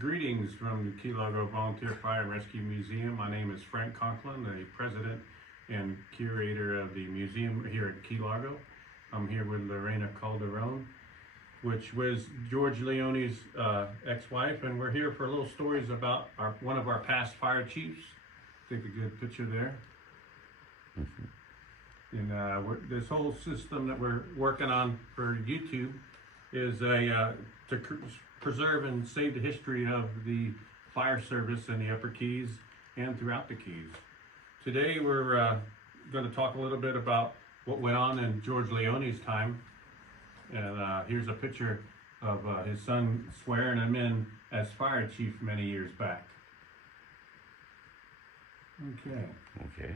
Greetings from the Key Largo Volunteer Fire and Rescue Museum. My name is Frank Conklin, the president and curator of the museum here at Key Largo. I'm here with Lorena Calderon, which was George Leone's ex-wife, and we're here for a little stories about one of our past fire chiefs. Take a good picture there. And this whole system that we're working on for YouTube is to preserve and save the history of the fire service in the Upper Keys and throughout the Keys. Today we're going to talk a little bit about what went on in George Leone's time. And here's a picture of his son swearing him in as fire chief many years back. Okay.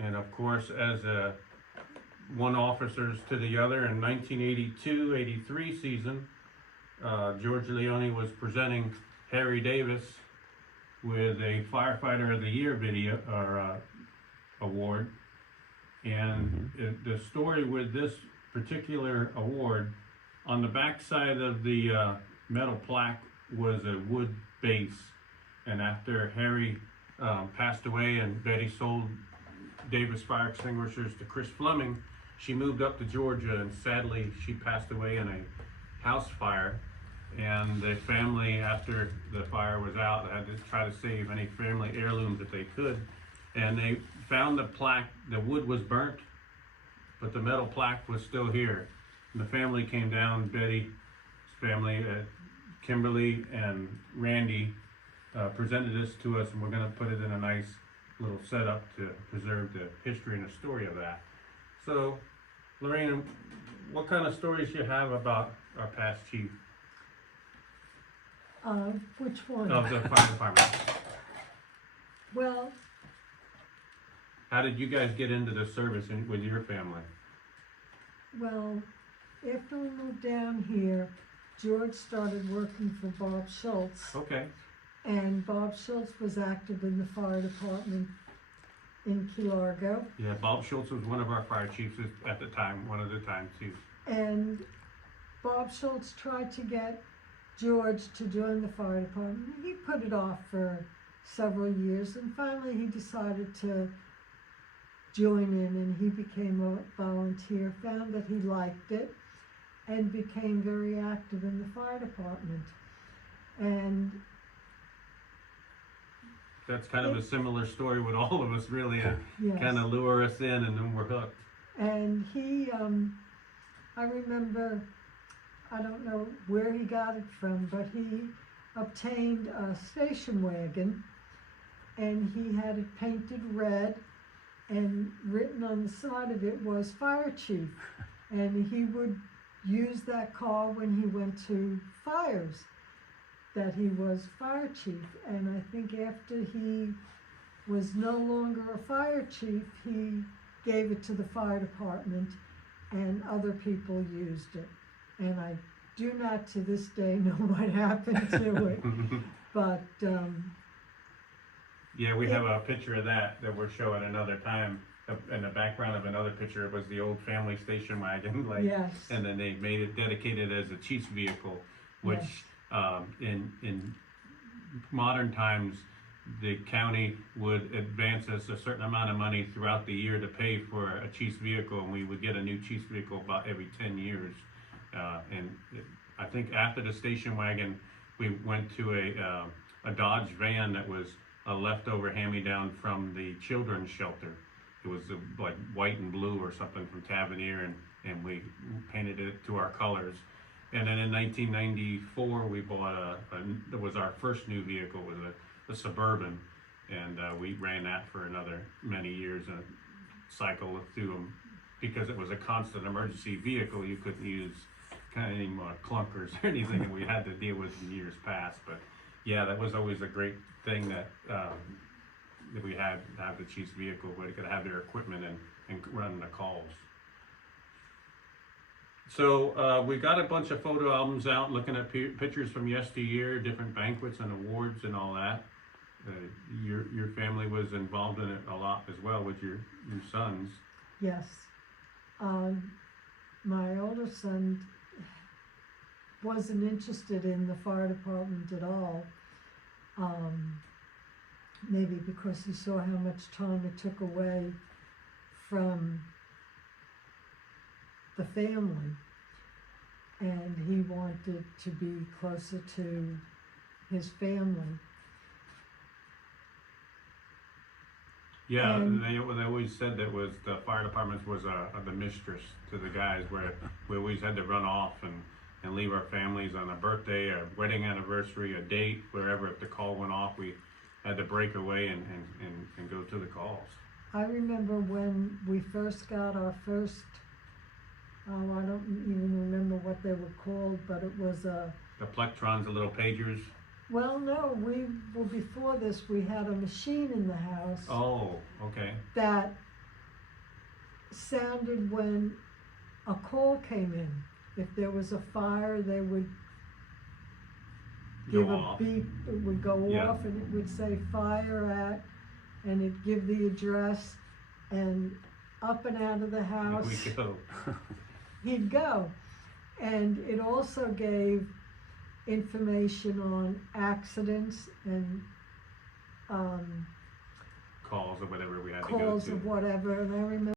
And of course, as one officers to the other in 1982-83 season, George Leone was presenting Harry Davis with a Firefighter of the Year video or award. And the story with this particular award, on the back side of the metal plaque was a wood base. And after Harry passed away and Betty sold Davis fire extinguishers to Chris Fleming, she moved up to Georgia, and sadly she passed away in a house fire. And the family, after the fire was out, had to try to save any family heirlooms that they could. And they found the plaque. The wood was burnt, but the metal plaque was still here. And the family came down, Betty's family, Kimberly and Randy, presented this to us, and we're going to put it in a nice little setup to preserve the history and the story of that. So, Lorena, what kind of stories do you have about our past chief? Which one? Of the fire department. Well, How did you guys get into the service with your family? well, after we moved down here, George started working for Bob Schultz, Okay. and Bob Schultz was active in the fire department in Key Largo. Yeah, Bob Schultz was one of our fire chiefs at the time, one of the time too. And Bob Schultz tried to get George to join the fire department. He put it off for several years, and finally he decided to join in, and he became a volunteer, found that he liked it, and became very active in the fire department. And That's kind of a similar story with all of us, really. yes. Kind of lure us in, and then we're hooked. And he, I remember, I don't know where he got it from, but he obtained a station wagon, and he had it painted red, and written on the side of it was fire chief. And he would use that car when he went to fires, that he was fire chief. And I think after he was no longer a fire chief, he gave it to the fire department, and other people used it. And I do not to this day know what happened to it, but Yeah, we have a picture of that we're showing another time. In the background of another picture, it was the old family station wagon, yes. and then they made it dedicated as a chief's vehicle, which in modern times, the county would advance us a certain amount of money throughout the year to pay for a chief's vehicle, and we would get a new chief's vehicle about every 10 years. I think after the station wagon, we went to a Dodge van that was a leftover hand-me-down from the children's shelter. It was like white and blue or something from Tavernier, and we painted it to our colors. And then in 1994, we bought that was our first new vehicle, was a Suburban, and we ran that for another many years and cycled through them because it was a constant emergency vehicle. You couldn't use kind of any more clunkers or anything that we had to deal with in years past. But yeah, that was always a great thing that we had to have the chief's vehicle where they could have their equipment and run the calls. So we got a bunch of photo albums out, looking at pictures from yesteryear, different banquets and awards and all that. Your family was involved in it a lot as well with your sons. Yes. My older son, wasn't interested in the fire department at all. Maybe because he saw how much time it took away from the family, and he wanted to be closer to his family. Yeah, And- they always said that was the fire department was the mistress to the guys, where we always had to run off and leave our families on a birthday, a wedding anniversary, a date, wherever. If the call went off, we had to break away and go to the calls. I remember when we first got our first, I don't even remember what they were called, but it was a, The plectrons, the little pagers. well, no, before this, we had a machine in the house Oh, okay. that sounded when a call came in. If there was a fire, they would give Go a off. beep, it would go Yeah. off, and it would say fire at, and it'd give the address, and up and out of the house We go. he'd go. And it also gave information on accidents and Calls or whatever we had to go calls to. of whatever, and I remember